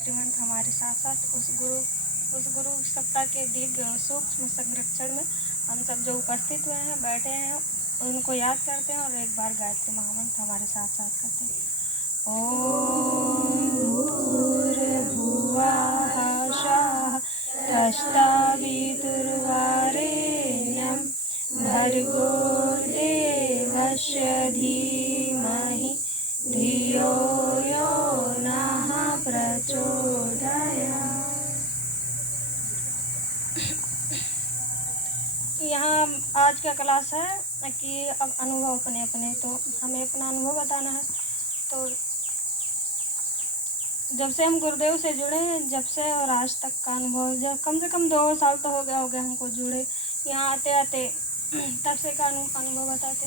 Experiment हमारे साथ साथ उस गुरु सत्ता के दिव्य और सूक्ष्म संरक्षण में हम सब जो उपस्थित हुए हैं, बैठे हैं, उनको याद करते हैं और एक बार गायत्री महामंत्र हमारे साथ साथ करते हैं। ओम भूर्भुवः स्वः तत्सवितुर्वरेण्यं भर्गो देवस्य धीमहि धियो यो नः प्रचोदयात्। यहाँ आज का क्लास है कि अब अनुभव अपने अपने, तो हमें अपना अनुभव बताना है। तो जब से हम गुरुदेव से जुड़े हैं, जब से और आज तक का अनुभव, जब कम से कम 2 साल तो हो गया हमको जुड़े, यहाँ आते आते तब से का अनुभव बताते।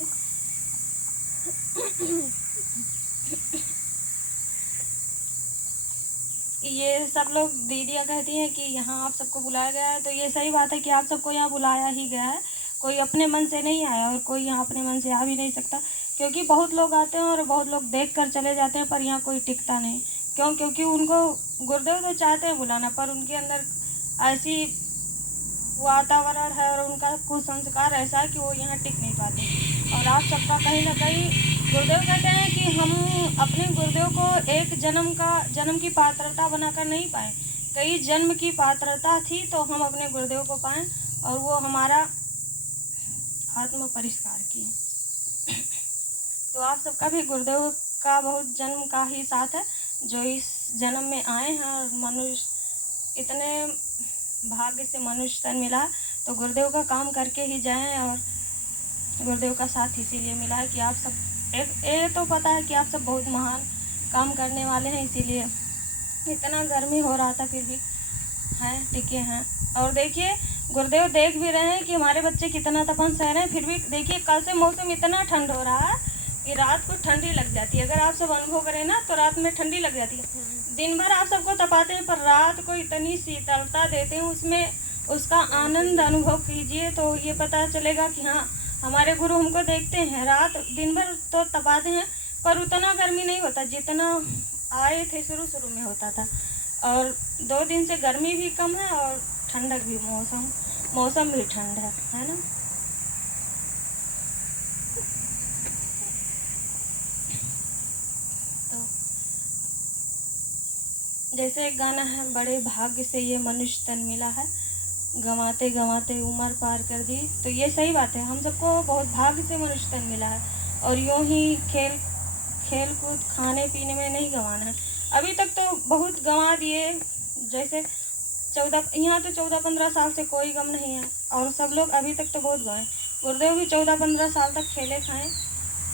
ये सब लोग दीदियाँ कहती हैं कि यहाँ आप सबको बुलाया गया है, तो ये सही बात है कि आप सबको यहाँ बुलाया ही गया है। कोई अपने मन से नहीं आया और कोई यहाँ अपने मन से आ भी नहीं सकता, क्योंकि बहुत लोग आते हैं और बहुत लोग देख कर चले जाते हैं, पर यहाँ कोई टिकता नहीं। क्यों? क्योंकि उनको गुरुदेव तो चाहते हैं बुलाना, पर उनके अंदर ऐसी वातावरण है और उनका कुसंस्कार ऐसा है कि वो यहाँ टिक नहीं पाते। और आप सबका कहीं ना कहीं गुरुदेव कहते हैं कि हम अपने गुरुदेव को एक जन्म की पात्रता बनाकर नहीं पाए, कई जन्म की पात्रता थी तो हम अपने गुरुदेव को पाएं, और वो हमारा आत्म परिष्कार किए। तो आप सबका भी गुरुदेव का बहुत जन्म का ही साथ है, जो इस जन्म में आए हैं और मनुष्य इतने भाग्य से मनुष्य तन मिला, तो गुरुदेव का काम करके ही जाएं। और गुरुदेव का साथ इसीलिए मिला है कि आप सब ये तो पता है कि आप सब बहुत महान काम करने वाले हैं, इसीलिए इतना गर्मी हो रहा था फिर भी हैं, टिके हैं। और देखिए गुरुदेव देख भी रहे हैं कि हमारे बच्चे कितना तपन सह रहे हैं, फिर भी देखिए कल से मौसम इतना ठंड हो रहा है कि रात को ठंडी लग जाती है। अगर आप सब अनुभव करें ना तो रात में ठंडी लग जाती है। दिन भर आप सबको तपाते हैं, पर रात को इतनी शीतलता देते हैं, उसमें उसका आनंद अनुभव कीजिए तो ये पता चलेगा कि हाँ, हमारे गुरु हमको देखते हैं। रात दिन भर तो तपाते हैं, पर उतना गर्मी नहीं होता जितना आए थे शुरू में होता था। और 2 दिन से गर्मी भी कम है और ठंडक भी, मौसम भी ठंड है ना। तो जैसे एक गाना है, बड़े भाग्य से ये मनुष्य तन मिला है, गंवाते गंवाते उम्र पार कर दी। तो ये सही बात है, हम सबको बहुत भाग्य से मनुष्य तन मिला है, और यूँ ही खेल कूद खाने पीने में नहीं गंवाना है। अभी तक तो बहुत गंवा दिए, जैसे 14-15 साल से कोई गम नहीं है, और सब लोग अभी तक तो बहुत गए। गुरुदेव भी 14-15 साल तक खेले खाएँ,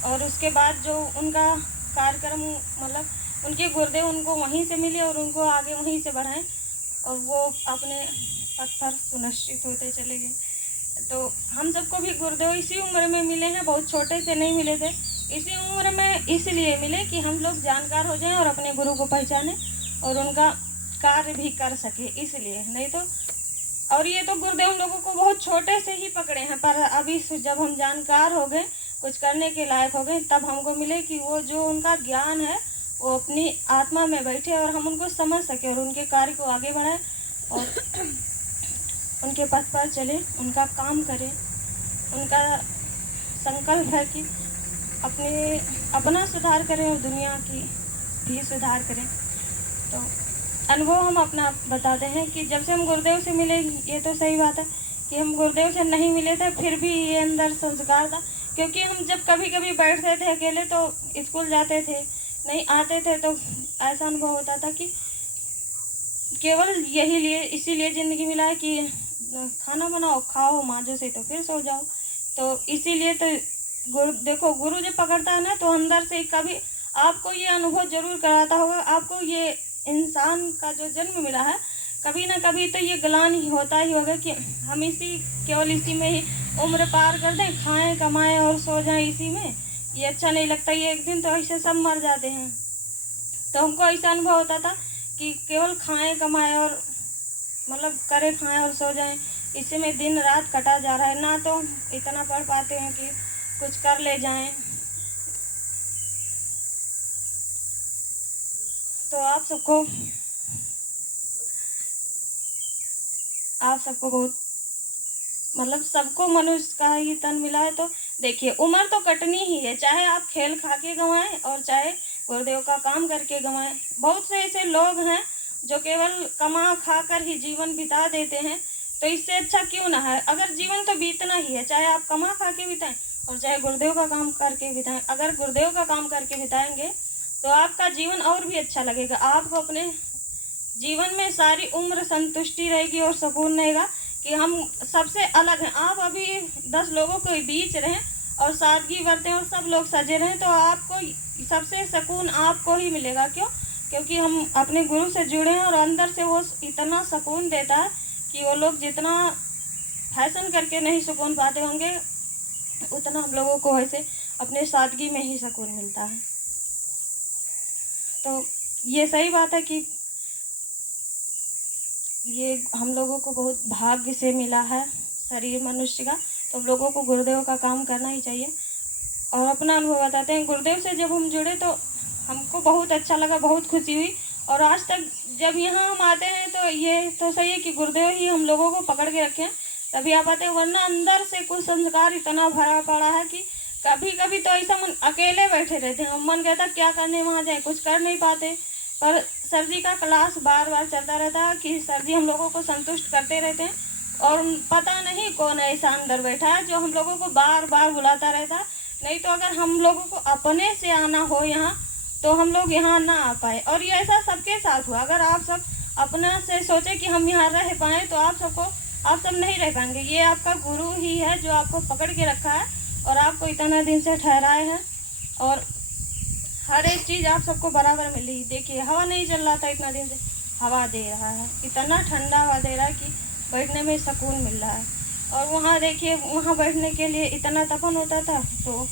और उसके बाद जो उनका कार्यक्रम, मतलब उनके गुरुदेव उनको वहीं से मिले और उनको आगे वहीं से बढ़ाएं, और वो अपने पथ पर सुनिश्चित होते चले गए। तो हम सबको भी गुरुदेव इसी उम्र में मिले हैं, बहुत छोटे से नहीं मिले थे। इसी उम्र में इसलिए मिले कि हम लोग जानकार हो जाएं और अपने गुरु को पहचाने और उनका कार्य भी कर सके, इसलिए। नहीं तो, और ये तो गुरुदेव लोगों को बहुत छोटे से ही पकड़े हैं, पर अभी जब हम जानकार हो गए, कुछ करने के लायक हो गए, तब हमको मिले कि वो जो उनका ज्ञान है वो अपनी आत्मा में बैठे और हम उनको समझ सके और उनके कार्य को आगे बढ़ाएं और उनके पथ पर चले, उनका काम करें। उनका संकल्प है कि अपना सुधार करें और दुनिया की भी सुधार करें। तो अनुभव हम अपना बताते हैं कि जब से हम गुरुदेव से मिले, ये तो सही बात है कि हम गुरुदेव से नहीं मिले थे, फिर भी ये अंदर संस्कार था। क्योंकि हम जब कभी कभी बैठते थे अकेले, तो स्कूल जाते थे, नहीं आते थे, तो ऐसा अनुभव होता था कि केवल इसीलिए ज़िंदगी मिला है कि खाना बनाओ, खाओ, मांजो से तो फिर सो जाओ। तो इसीलिए तो देखो, गुरु जब पकड़ता है ना, तो अंदर से कभी आपको ये अनुभव जरूर कराता होगा। आपको ये इंसान का जो जन्म मिला है, कभी ना कभी तो ये ग्लानि होता ही होगा कि हम केवल इसी में ही उम्र पार कर दें, खाएं कमाएं और सो जाएं इसी में। ये अच्छा नहीं लगता। ये एक दिन तो ऐसे सब मर जाते हैं। तो हमको ऐसा अनुभव होता था कि केवल खाएं कमाएं और मतलब करे खाएं और सो जाएं, इसी में दिन रात कटा जा रहा है। ना तो इतना पढ़ पाते हैं कि कुछ कर ले जाएं। तो आप सबको आप सबको बहुत मतलब सबको मनुष्य का ही तन मिला है। तो देखिए उम्र तो कटनी ही है, चाहे आप खेल खा के गंवाएं और चाहे गुरुदेव का काम करके गंवाएं। बहुत से ऐसे लोग हैं जो केवल कमा खा कर ही जीवन बिता देते हैं, तो इससे अच्छा क्यों ना है। अगर जीवन तो बीतना ही है, चाहे आप कमा खा के बिताएं और चाहे गुरुदेव का काम करके बिताएं। अगर गुरुदेव का काम करके बिताएंगे तो आपका जीवन और भी अच्छा लगेगा, आपको अपने जीवन में सारी उम्र संतुष्टि रहेगी और सुकून रहेगा कि हम सबसे अलग हैं। आप अभी 10 लोगों के बीच रहें और सादगी बरतें और सब लोग सजे रहें, तो आपको सबसे सुकून आपको ही मिलेगा। क्यों? क्योंकि हम अपने गुरु से जुड़े हैं और अंदर से वो इतना सुकून देता है कि वो लोग जितना फैशन करके नहीं सुकून पाते होंगे, उतना हम लोगों को वैसे अपने सादगी में ही सुकून मिलता है। तो ये सही बात है कि ये हम लोगों को बहुत भाग्य से मिला है शरीर मनुष्य का, तो हम लोगों को गुरुदेव का काम करना ही चाहिए। और अपना अनुभव बताते हैं, गुरुदेव से जब हम जुड़े तो हमको बहुत अच्छा लगा, बहुत खुशी हुई। और आज तक जब यहाँ हम आते हैं तो ये तो सही है कि गुरुदेव ही हम लोगों को पकड़ के रखे हैं, तभी आप आते हैं। वरना अंदर से कुछ संस्कार इतना भरा पड़ा है कि कभी कभी तो ऐसा मन अकेले बैठे रहते हैं, मन कहता क्या करने वहाँ जाए, कुछ कर नहीं पाते। पर सर जी का क्लास बार बार चलता रहता है कि सर जी हम लोगों को संतुष्ट करते रहते हैं। और पता नहीं कौन ऐसा अंदर बैठा है जो हम लोगों को बार बार बुलाता रहता है। नहीं तो अगर हम लोगों को अपने से आना हो यहाँ तो हम लोग यहाँ ना आ पाए। और ये ऐसा सबके साथ हुआ। अगर आप सब अपना से सोचे कि हम यहाँ रह पाएँ तो आप सब नहीं रह पाएंगे। ये आपका गुरु ही है जो आपको पकड़ के रखा है और आपको इतना दिन से ठहराए हैं। और हर एक चीज़ आप सबको बराबर मिली। देखिए हवा नहीं चल रहा था इतना दिन से, हवा दे रहा है, इतना ठंडा हवा दे रहा है कि बैठने में सुकून मिल रहा है। और वहाँ देखिए वहाँ बैठने के लिए इतना तपन होता था, तो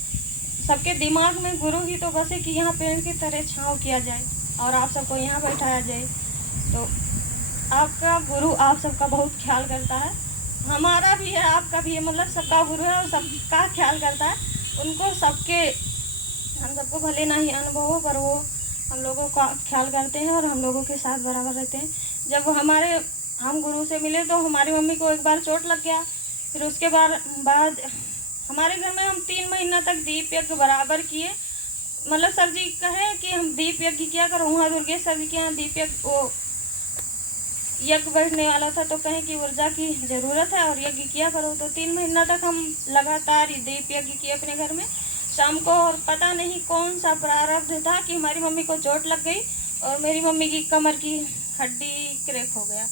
सबके दिमाग में गुरु ही तो बसे कि यहाँ पेड़ की तरह छाँव किया जाए और आप सबको यहाँ बैठाया जाए। तो आपका गुरु आप सबका बहुत ख्याल करता है, हमारा भी है, आपका भी है, मतलब सबका गुरु है और सबका ख्याल करता है। उनको सबके हम सबको भले ना ही अनुभव हो, पर वो हम लोगों का ख्याल करते हैं और हम लोगों के साथ बराबर रहते हैं। जब हम गुरु से मिले तो हमारी मम्मी को एक बार चोट लग गया। फिर उसके बाद हमारे घर में हम 3 महीना तक दीप यज्ञ बराबर किए। मतलब सर जी कहे कि हम दीप यज्ञ किया करो, वहाँ दुर्गेश सर जी के यहाँ दीप यज्ञ वो यज्ञ बैठने वाला था, तो कहें कि ऊर्जा की ज़रूरत है और यज्ञ किया करो। तो 3 महीना तक हम लगातार दीप यज्ञ किए अपने घर में शाम को। और पता नहीं कौन सा प्रारब्ध था कि हमारी मम्मी को चोट लग गई और मेरी मम्मी की कमर की हड्डी क्रैक हो गया।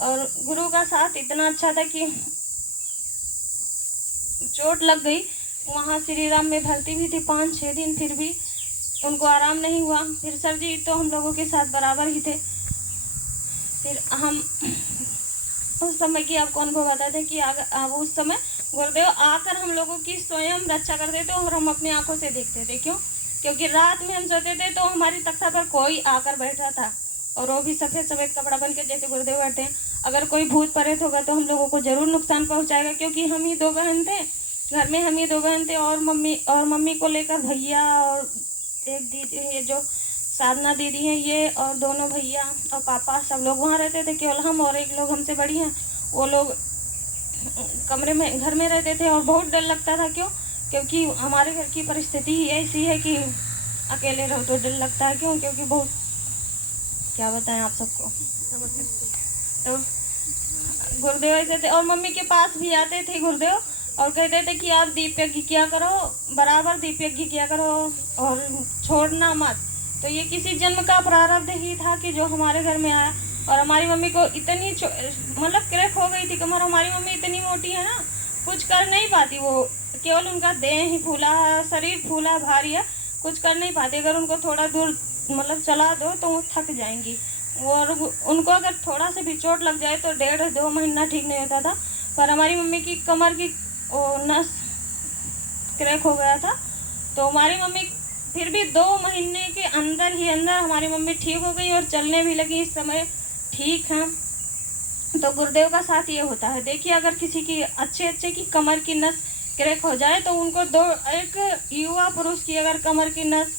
और गुरु का साथ इतना अच्छा था कि चोट लग गई, वहाँ श्री राम में भर्ती भी थी 5-6 दिन, फिर भी उनको आराम नहीं हुआ। फिर सर जी तो हम लोगों के साथ बराबर ही थे। फिर हम उस समय की आपको अनुभव बताते हैं कि अब उस समय गुरुदेव आकर हम लोगों की स्वयं रक्षा करते थे और हम अपनी आंखों से देखते थे। क्यों? क्योंकि रात में हम सोते थे तो हमारी तख्ता पर कोई आकर बैठा था और वो भी सफ़ेद सफ़ेद कपड़ा बन के जैसे गुरुदेव बैठे हैं। अगर कोई भूत प्रेत होगा तो हम लोगों को ज़रूर नुकसान पहुंचाएगा, क्योंकि हम ही 2 बहन थे घर में, हम ही 2 बहन थे और मम्मी को लेकर भैया और एक दीदी, ये जो साधना दीदी हैं ये, और दोनों भैया और पापा, सब लोग वहाँ रहते थे। केवल हम और एक लोग हमसे बड़ी हैं, वो लोग कमरे में घर में रहते थे और बहुत डर लगता था। क्यों? क्योंकि हमारे घर की परिस्थिति ही ऐसी है कि अकेले रहो तो डर लगता है। क्यों? क्योंकि बहुत क्या बताएं आप सबको। तो गुरुदेव ऐसे थे और मम्मी के पास भी आते थे गुरुदेव और कहते थे कि आप दीप यज्ञ किया करो, बराबर दीप यज्ञ किया करो और छोड़ना मत। तो ये किसी जन्म का प्रारब्ध ही था कि जो हमारे घर में आया। और हमारी मम्मी को इतनी मतलब क्रैक हो गई थी कमर। हमारी मम्मी इतनी मोटी है ना, कुछ कर नहीं पाती, वो केवल उनका देह ही फूला है, शरीर फूला भारी है, कुछ कर नहीं पाती। अगर उनको थोड़ा दूर मतलब चला दो तो वो थक जाएंगी। और उनको अगर थोड़ा सा भी चोट लग जाए तो 1.5-2 महीना ठीक नहीं होता था। पर हमारी मम्मी की कमर की नस क्रैक हो गया था, तो हमारी मम्मी फिर भी 2 महीने के अंदर ही अंदर हमारी मम्मी ठीक हो गई और चलने भी लगी। इस समय ठीक है। तो गुरुदेव का साथ ये होता है। देखिए अगर किसी की अच्छे की कमर की नस क्रैक हो जाए तो उनको एक युवा पुरुष की अगर कमर की नस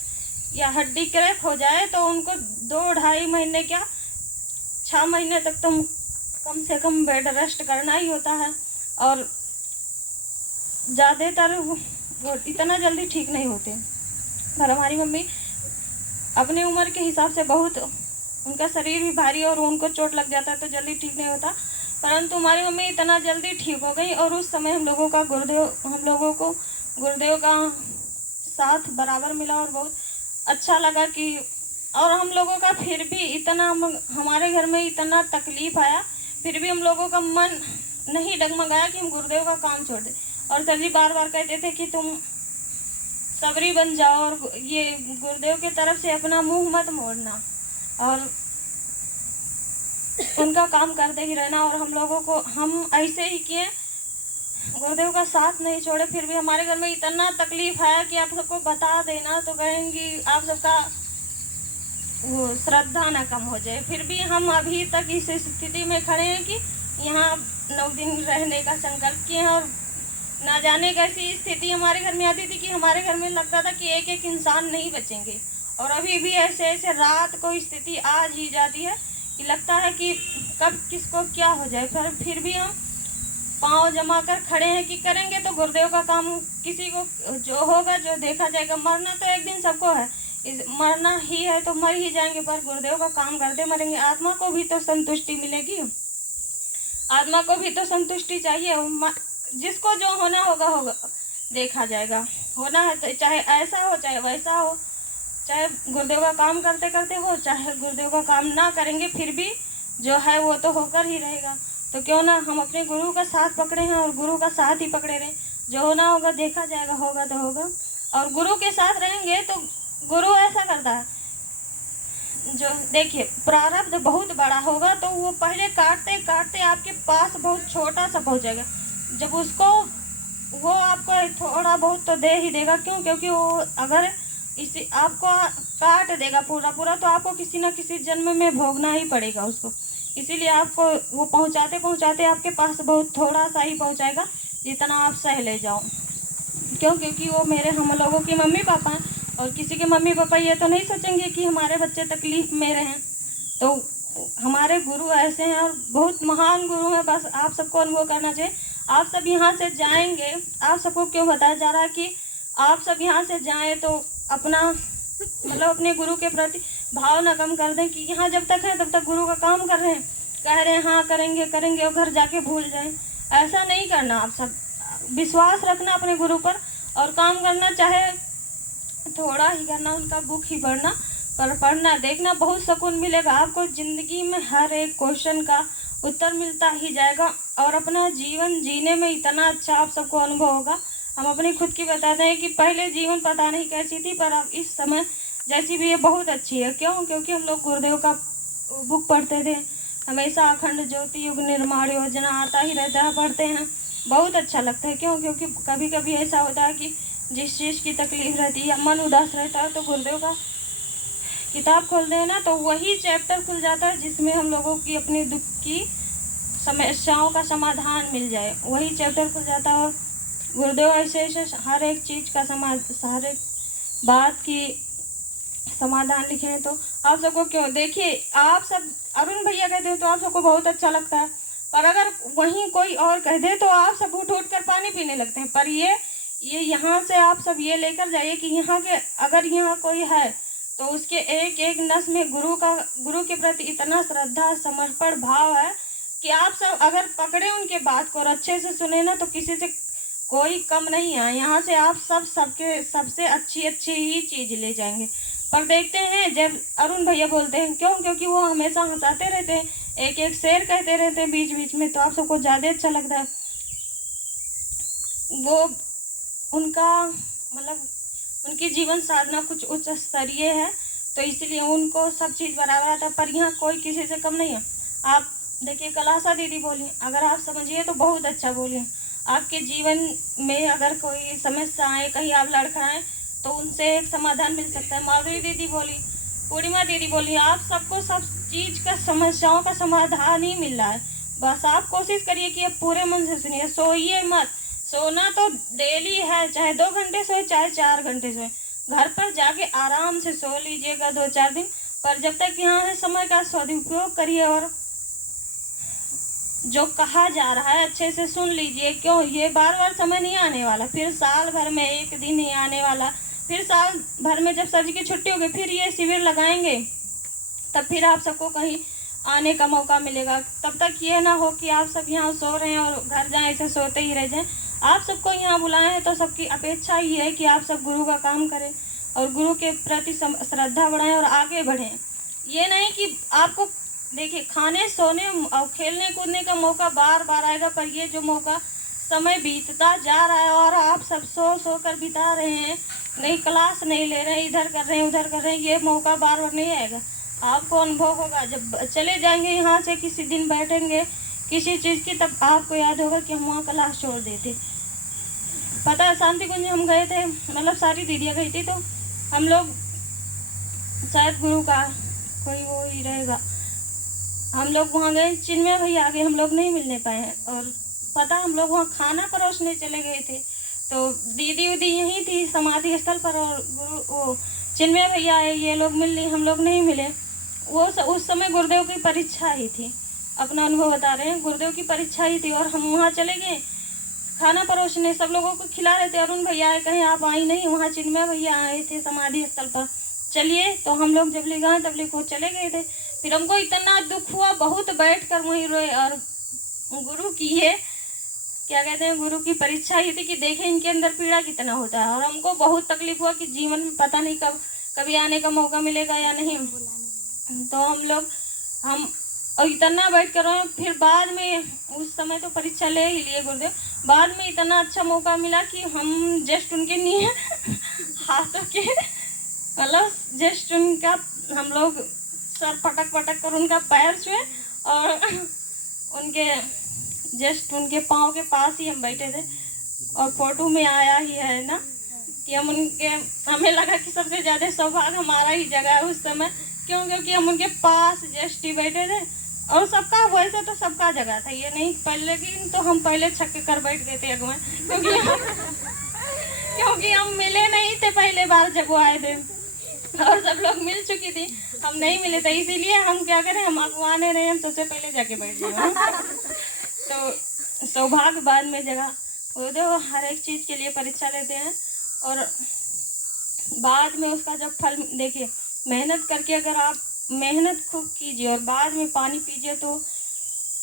या हड्डी क्रैक हो जाए तो उनको 2-2.5 महीने क्या 6 महीने तक तो कम से कम बेड रेस्ट करना ही होता है, और ज़्यादातर वो इतना जल्दी ठीक नहीं होते। पर हमारी मम्मी अपने उम्र के हिसाब से बहुत, उनका शरीर भी भारी और उनको चोट लग जाता है तो जल्दी ठीक नहीं होता, परंतु हमारी मम्मी इतना जल्दी ठीक हो गई। और उस समय हम लोगों को गुरुदेव का साथ बराबर मिला और बहुत अच्छा लगा कि, और हम लोगों का फिर भी इतना, हमारे घर में इतना तकलीफ आया, फिर भी हम लोगों का मन नहीं डगमगाया कि हम गुरुदेव का काम छोड़ दें। और सर जी बार बार कहते थे कि तुम सबरी बन जाओ और ये गुरुदेव की तरफ से अपना मुंह मत मोड़ना और उनका काम करते ही रहना। और हम लोगों को, हम ऐसे ही किए, गुरुदेव का साथ नहीं छोड़े। फिर भी हमारे घर में इतना तकलीफ आया कि आप सबको बता देना तो कहेंगी आप सबका वो श्रद्धा ना कम हो जाए। फिर भी हम अभी तक इस स्थिति में खड़े हैं कि यहाँ 9 दिन रहने का संकल्प किए हैं। और ना जाने कैसी स्थिति हमारे घर में आती थी कि हमारे घर में लगता था कि एक एक इंसान नहीं बचेंगे, और अभी भी ऐसे ऐसे रात को स्थिति आ ही जाती है कि लगता है कि कब किसको क्या हो जाए। पर फिर भी हम पाँव जमा कर खड़े हैं कि करेंगे तो गुरुदेव का काम, किसी को जो होगा जो देखा जाएगा। मरना तो एक दिन सबको है, मरना ही है तो मर ही जाएंगे, पर गुरुदेव का काम करते मरेंगे। आत्मा को भी तो संतुष्टि मिलेगी, आत्मा को भी तो संतुष्टि चाहिए। जिसको जो होना होगा होगा, देखा जाएगा। होना है तो चाहे ऐसा हो चाहे वैसा हो, चाहे गुरुदेव का काम करते करते हो, चाहे गुरुदेव का काम ना करेंगे, फिर भी जो है वो तो होकर ही रहेगा। तो क्यों ना हम अपने गुरु का साथ पकड़े हैं और गुरु का साथ ही पकड़े रहें। जो होना होगा देखा जाएगा, होगा तो होगा। और गुरु के साथ रहेंगे तो गुरु ऐसा करता है, जो देखिए प्रारब्ध बहुत बड़ा होगा तो वो पहले काटते काटते आपके पास बहुत छोटा सा पहुंच जाएगा। जब उसको वो आपको थोड़ा बहुत तो दे ही देगा। क्यों? क्योंकि वो अगर इसी आपको काट देगा पूरा पूरा तो आपको किसी न किसी जन्म में भोगना ही पड़ेगा उसको। इसीलिए आपको वो पहुंचाते पहुंचाते आपके पास बहुत थोड़ा सा ही पहुंचाएगा जितना आप सह ले जाओ। क्यों? क्योंकि वो हम लोगों की मम्मी पापा हैं, और किसी के मम्मी पापा ये तो नहीं सोचेंगे कि हमारे बच्चे तकलीफ में रहें। तो हमारे गुरु ऐसे हैं और बहुत महान गुरु हैं, बस आप सबको अनुभव करना चाहिए। आप सब यहाँ से जाएंगे, आप सबको क्यों बताया जा रहा है कि आप सब यहाँ से जाएं तो अपना मतलब अपने गुरु के प्रति भाव न कम कर दें कि यहाँ जब तक है तब तक गुरु का काम कर रहे हैं, कह रहे हैं हाँ करेंगे करेंगे और घर जाके भूल जाएं। ऐसा नहीं करना। आप सब विश्वास रखना अपने गुरु पर और काम करना, चाहे थोड़ा ही करना, उनका बुक ही पढ़ना, पर पढ़ना देखना, बहुत सुकून मिलेगा आपको। ज़िंदगी में हर एक क्वेश्चन का उत्तर मिलता ही जाएगा और अपना जीवन जीने में इतना अच्छा आप सबको अनुभव होगा। हम अपनी खुद की बताते हैं कि पहले जीवन पता नहीं कैसी थी, पर अब इस समय जैसी भी है बहुत अच्छी है। क्यों? क्योंकि हम लोग गुरुदेव का बुक पढ़ते थे, हमेशा अखंड ज्योति युग निर्माण योजना आता ही रहता है, पढ़ते हैं, बहुत अच्छा लगता है। क्यों? क्योंकि कभी कभी ऐसा होता है कि जिस चीज़ की तकलीफ रहती है या मन उदास रहता है तो गुरुदेव का किताब खोलते हैं ना तो वही चैप्टर खुल जाता है जिसमें हम लोगों की अपनी दुख की समस्याओं का समाधान मिल जाए, वही चैप्टर खुल जाता है। और गुरुदेव ऐसे ऐसे हर एक चीज़ का हर एक बात की समाधान लिखे हैं। तो आप सबको क्यों, देखिए आप सब अरुण भैया कहते हैं तो आप सबको बहुत अच्छा लगता है, पर अगर वहीं कोई और कह दे तो आप सब उठ उठ कर पानी पीने लगते हैं। पर ये यहाँ से आप सब ये लेकर जाइए कि यहाँ के अगर यहाँ कोई है तो उसके एक एक नस में गुरु के प्रति इतना श्रद्धा समर्पण भाव है कि आप सब अगर पकड़े उनके बात को और अच्छे से सुने ना तो किसी से कोई कम नहीं है। यहाँ से आप सबसे अच्छी ही चीज़ ले जाएंगे। पर देखते हैं जब अरुण भैया बोलते हैं, क्यों? क्योंकि वो हमेशा हंसाते रहते हैं, एक एक शेर कहते रहते हैं बीच बीच में, तो आप सबको ज़्यादा अच्छा लगता है। वो उनका मतलब उनकी जीवन साधना कुछ उच्च स्तरीय है, तो इसलिए उनको सब चीज़ बराबर आता है। पर यहाँ कोई किसी से कम नहीं है। आप देखिए कलासा दीदी बोली, अगर आप समझिए तो बहुत अच्छा बोली। आपके जीवन में अगर कोई समस्या आए, कहीं आप लड़खड़ाएं तो उनसे एक समाधान मिल सकता है। माधुरी दीदी बोली, पूर्णिमा दीदी बोली, आप सबको सब चीज़ का समस्याओं का समाधान ही मिल रहा है। बस आप कोशिश करिए कि आप पूरे मन से सुनिए, सोइए मत। सोना तो डेली है, चाहे 2 घंटे सोए चाहे 4 घंटे सोए, घर पर जाके आराम से सो लीजिएगा 2-4 दिन, पर जब तक यहाँ है समय का सदुपयोग करिए और जो कहा जा रहा है अच्छे से सुन लीजिए। क्यों, ये बार बार समय नहीं आने वाला, फिर साल भर में एक दिन ही आने वाला, फिर साल भर में जब सब्जी की छुट्टी होगी फिर ये शिविर लगाएंगे, तब फिर आप सबको कहीं आने का मौका मिलेगा। तब तक ये ना हो कि आप सब यहाँ सो रहे हैं और घर जाएं ऐसे सोते ही रह जाएं। आप सबको यहाँ बुलाए हैं तो सबकी अपेक्षा ये है कि आप सब गुरु का काम करें और गुरु के प्रति श्रद्धा बढ़ाएं और आगे बढ़ें। ये नहीं कि आपको देखिए खाने सोने और खेलने कूदने का मौका बार बार आएगा, पर ये जो मौका समय बीतता जा रहा है और आप सब सो कर बिता रहे हैं, नहीं क्लास नहीं ले रहे हैं, इधर कर रहे हैं उधर कर रहे हैं, ये मौका बार बार नहीं आएगा। आपको अनुभव होगा जब चले जाएंगे यहाँ से, किसी दिन बैठेंगे किसी चीज़ की, तब आपको याद होगा कि हम वहाँ क्लास छोड़ देते। पता है शांति कुंज हम गए थे, मतलब सारी दीदियाँ गई थी, तो हम लोग शायद गुरु का कोई वो ही रहेगा, हम लोग वहाँ गए, चिन्मय भैया आगे हम लोग नहीं मिलने पाए हैं। और पता हम लोग वहाँ खाना परोसने चले गए थे, तो दीदी उदी यहीं थी समाधि स्थल पर, और गुरु वो चिन्मय भैया आए, ये लोग मिल ली, हम लोग नहीं मिले। वो उस समय गुरुदेव की परीक्षा ही थी, अपना अनुभव बता रहे हैं, गुरुदेव की परीक्षा ही थी। और हम वहाँ चले गए खाना परोसने, सब लोगों को खिला रहे थे। अरुण भैया आए, कहीं आप आई नहीं, वहाँ चिन्मय भैया आए थे समाधि स्थल पर, चलिए। तो हम लोग जब ले गए तब को चले गए थे। फिर हमको इतना दुख हुआ, बहुत बैठ कर वहीं रोए। और गुरु की ये क्या कहते हैं, गुरु की परीक्षा ही थी कि देखें इनके अंदर पीड़ा कितना होता है। और हमको बहुत तकलीफ हुआ कि जीवन में पता नहीं कभी आने का मौका मिलेगा या नहीं। तो हम और इतना बैठ कर रोए। फिर बाद में उस समय तो परीक्षा ले ही लिए गुरुदेव, बाद में इतना अच्छा मौका मिला कि हम जस्ट उनके नीचे हाथों के मतलब जस्ट उनका हम लोग सर पटक कर उनका पैर छुए, और उनके जस्ट उनके पाँव के पास ही हम बैठे थे। और फोटो में आया ही है ना कि हमें लगा कि सबसे ज़्यादा सौभाग्य हमारा ही जगह है उस समय। क्यों, क्योंकि हम उनके पास जस्ट ही बैठे थे। और सबका वैसे तो सबका जगह था, ये नहीं पहले की, तो हम पहले छक्के कर बैठ गए थे अगुआ, क्योंकि हम मिले नहीं थे पहले बार जब वो आए थे, और सब लोग मिल चुकी थी, हम नहीं मिले थे। इसीलिए हम क्या करें, हम अगुआने रहे, हम सोचे पहले जाके बैठ जाए। तो सौभाग्य बाद में जगह, वो तो हर एक चीज़ के लिए परीक्षा लेते हैं, और बाद में उसका जब फल देखिए, मेहनत करके अगर आप मेहनत खूब कीजिए और बाद में पानी पीजिए, तो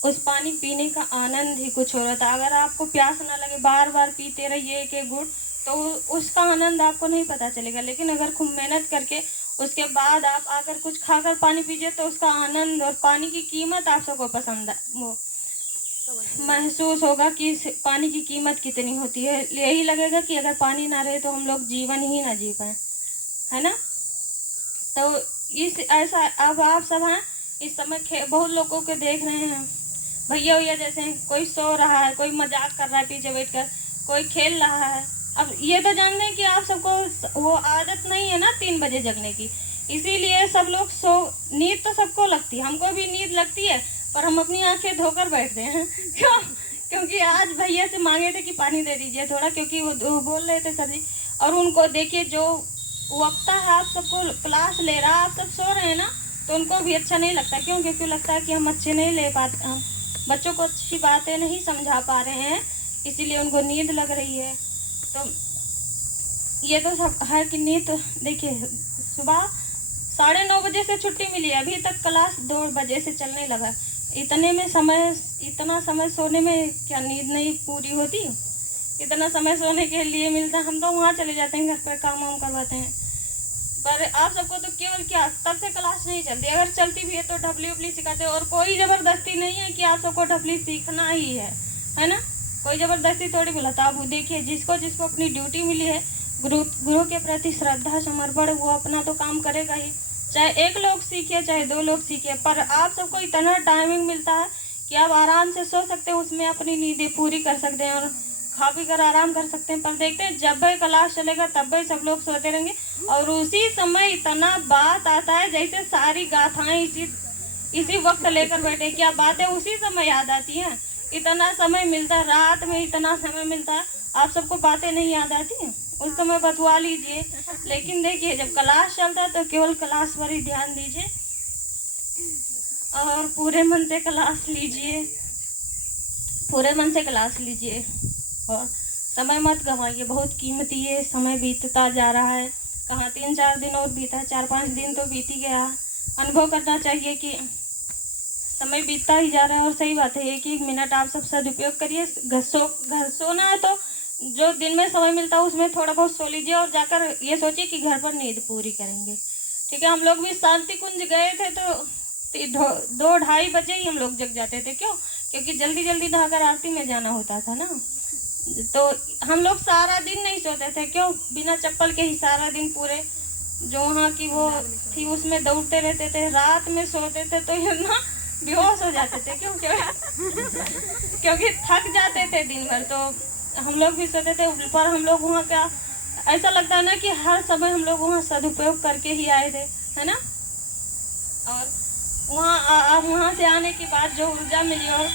उस पानी पीने का आनंद ही कुछ हो रहा था। अगर आपको प्यास ना लगे, बार बार पीते रहिए एक एक घूंट, तो उसका आनंद आपको नहीं पता चलेगा। लेकिन अगर खूब मेहनत करके उसके बाद आप आकर कुछ खाकर पानी पीजिए, तो उसका आनंद और पानी की कीमत आप सबको पसंद वो महसूस होगा कि पानी की कीमत कितनी होती है। यही लगेगा कि अगर पानी ना रहे तो हम लोग जीवन ही ना जी पाए, है ना। तो इस ऐसा अब आप सब हैं इस समय बहुत लोगों को देख रहे हैं, भैया जैसे कोई सो रहा है, कोई मजाक कर रहा है पीछे बैठकर, कोई खेल रहा है। अब ये तो जानते हैं कि आप सबको वो आदत नहीं है ना 3 बजे जगने की, इसीलिए सब लोग नींद तो सबको लगती है, हमको भी नींद लगती है, पर हम अपनी आंखें धोकर बैठते हैं। क्यों, क्योंकि आज भैया से मांगे थे कि पानी दे दीजिए थोड़ा, क्योंकि वो बोल रहे थे सर जी। और उनको देखिए जो वक्ता है आप सबको क्लास ले रहा, आप सब सो रहे हैं ना, तो उनको भी अच्छा नहीं लगता। क्यों, क्योंकि लगता है कि हम अच्छे नहीं ले पाते, हम बच्चों को अच्छी बातें नहीं समझा पा रहे हैं, इसीलिए उनको नींद लग रही है। तो ये तो सब है कि नींद। तो देखिए सुबह 9:30 बजे से छुट्टी मिली, अभी तक क्लास 2 बजे से चलने लगा। इतना समय सोने में क्या नींद नहीं पूरी होती? इतना समय सोने के लिए मिलता, हम तो वहाँ चले जाते हैं, घर पर काम वाम करवाते हैं। पर आप सबको तो केवल क्या तब से क्लास नहीं चलती, अगर चलती भी है तो ढपली उपली सिखाते हैं। और कोई ज़बरदस्ती नहीं है कि आप सबको ढपली सीखना ही है ना, कोई ज़बरदस्ती थोड़ी बुलाता। आप देखिए जिसको अपनी ड्यूटी मिली है, गुरु के प्रति श्रद्धा समर्पण, वो अपना तो काम करेगा ही, चाहे 1 लोग सीखे चाहे 2 लोग सीखे। पर आप सबको इतना टाइमिंग मिलता है कि आप आराम से सो सकते हैं, उसमें अपनी नींदें पूरी कर सकते हैं और खा पी कर आराम कर सकते हैं। पर देखते हैं जब भी क्लास चलेगा तब भी सब लोग सोते रहेंगे, और उसी समय इतना बात आता है जैसे सारी गाथाएं इसी वक्त लेकर बैठे, क्या बातें उसी समय याद आती हैं। इतना समय मिलता है, रात में इतना समय मिलता है, आप सबको बातें नहीं याद आती हैं, उस समय बतवा लीजिए। लेकिन देखिए जब क्लास चलता है तो केवल क्लास पर ही ध्यान दीजिए और पूरे मन से क्लास लीजिए, पूरे मन से क्लास लीजिए और समय मत गंवाइए, बहुत कीमती है। समय बीतता जा रहा है, कहाँ 3-4 दिन और बीता, 4-5 दिन तो बीत ही गया। अनुभव करना चाहिए कि समय बीतता ही जा रहा है। और सही बात है, एक एक मिनट आप सब सदुपयोग करिए। घर सोना है तो जो दिन में समय मिलता है उसमें थोड़ा बहुत सो लीजिए और जाकर ये सोचिए कि घर पर नींद पूरी करेंगे। ठीक है, हम लोग भी शांति कुंज गए थे तो 2-2:30 बजे ही हम लोग जग जाते थे। क्यों? क्योंकि जल्दी जल्दी नहाकर आरती में जाना होता था ना। तो हम लोग सारा दिन नहीं सोते थे। क्यों? बिना चप्पल के ही सारा दिन पूरे जो वहाँ की वो थी उसमें दौड़ते रहते थे। रात में सोते थे तो ये ना बेहोश हो जाते थे। क्यों? क्योंकि थक जाते थे दिन भर। तो हम लोग भी सोते थे, पर हम लोग वहाँ का ऐसा लगता है ना कि हर समय हम लोग वहाँ सदुपयोग करके ही आए थे, है ना। और वहाँ से आने के बाद जो ऊर्जा मिली, और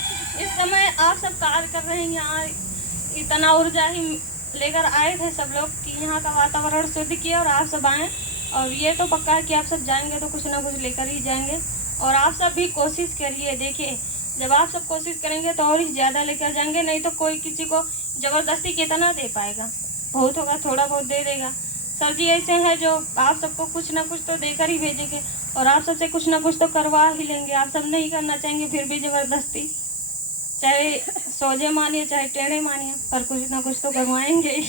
इस समय आप सब कार्य कर रहे हैं यहाँ, इतना ऊर्जा ही लेकर आए थे सब लोग कि यहाँ का वातावरण शुद्ध किया और आप सब आए। और ये तो पक्का है कि आप सब जाएंगे तो कुछ ना कुछ लेकर ही जाएंगे। और आप सब भी कोशिश करिए। देखिए, जब आप सब कोशिश करेंगे तो और ही ज़्यादा लेकर जाएंगे। नहीं तो कोई किसी को ज़बरदस्ती कितना दे पाएगा? बहुत होगा, थोड़ा बहुत दे देगा। सर जी ऐसे हैं जो आप सबको कुछ ना कुछ तो देकर ही भेजेंगे और आप सबसे कुछ ना कुछ तो करवा ही लेंगे। आप सब नहीं करना चाहेंगे फिर भी ज़बरदस्ती, चाहे सोझे मानिए चाहे टेढ़े मानिए, पर कुछ ना कुछ तो करवाएंगे ही।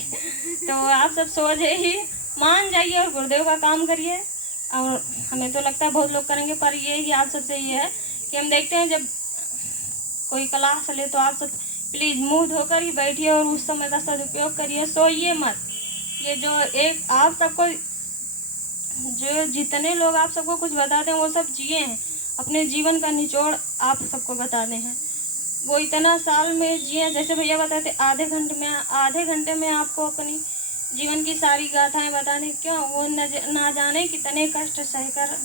तो आप सब सोझे ही मान जाइए और गुरुदेव का काम करिए। और हमें तो लगता है बहुत लोग करेंगे, पर ये ही आप सबसे ये है कि हम देखते हैं जब कोई क्लास ले तो आप सब प्लीज़ मुंह धोकर ही बैठिए और उस समय का सदुपयोग करिए, सोइए मत। ये जो एक आप सबको जो जितने लोग आप सबको कुछ बताते हैं वो सब जिए हैं, अपने जीवन का निचोड़ आप सबको बताते हैं। वो इतना साल में जिए, जैसे भैया बताते आधे घंटे में आपको अपनी जीवन की सारी गाथाएं बताने। क्यों? वो ना जाने कितने कष्ट सहकर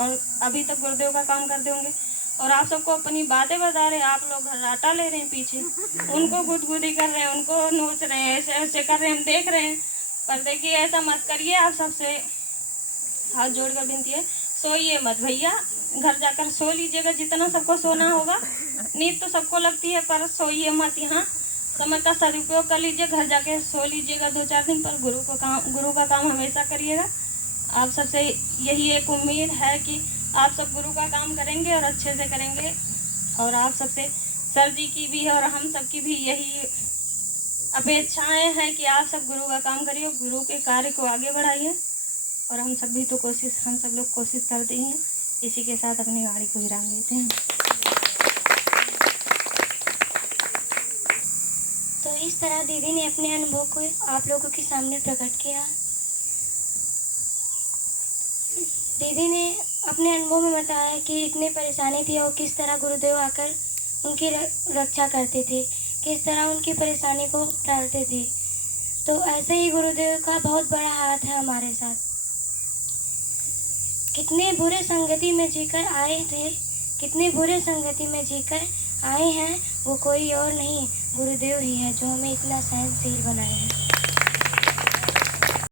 और अभी तक गुरुदेव का काम करते होंगे। और आप सबको अपनी बातें बता रहे, आप लोग घर्राटा ले रहे हैं पीछे, उनको गुदगुदी कर रहे हैं, उनको नोच रहे हैं, ऐसे ऐसे कर रहे हैं, हम देख रहे हैं। पर देखिए ऐसा मत करिए। आप सबसे हाथ जोड़कर विनती है, सोइए मत भैया, घर जाकर सो लीजिएगा जितना सबको सोना होगा। नींद तो सबको लगती है, पर सोइए मत। यहाँ समय का सदुपयोग कर लीजिए, घर जाके सो लीजिएगा 2-4 दिन। पर गुरु का काम हमेशा करिएगा। आप सबसे यही एक उम्मीद है कि आप सब गुरु का काम करेंगे और अच्छे से करेंगे। और आप सबसे सर जी की भी और हम सब की भी यही अपेक्षाएं हैं कि आप सब गुरु का काम करिए, गुरु के कार्य को आगे बढ़ाइए। और हम सब लोग कोशिश करते ही हैं। इसी के साथ अपनी गाड़ी को विराम देते हैं। तो इस तरह दीदी ने अपने अनुभव को आप लोगों के सामने प्रकट किया। दीदी ने अपने अनुभव में बताया कि इतनी परेशानी थी और किस तरह गुरुदेव आकर उनकी रक्षा करते थे, किस तरह उनकी परेशानी को टालते थे। तो ऐसे ही गुरुदेव का बहुत बड़ा हाथ है हमारे साथ। कितने बुरे संगति में जीकर आए थे, कितने बुरे संगति में जीकर आए हैं, वो कोई और नहीं गुरुदेव ही है जो हमें इतना सहनशील बनाए हैं।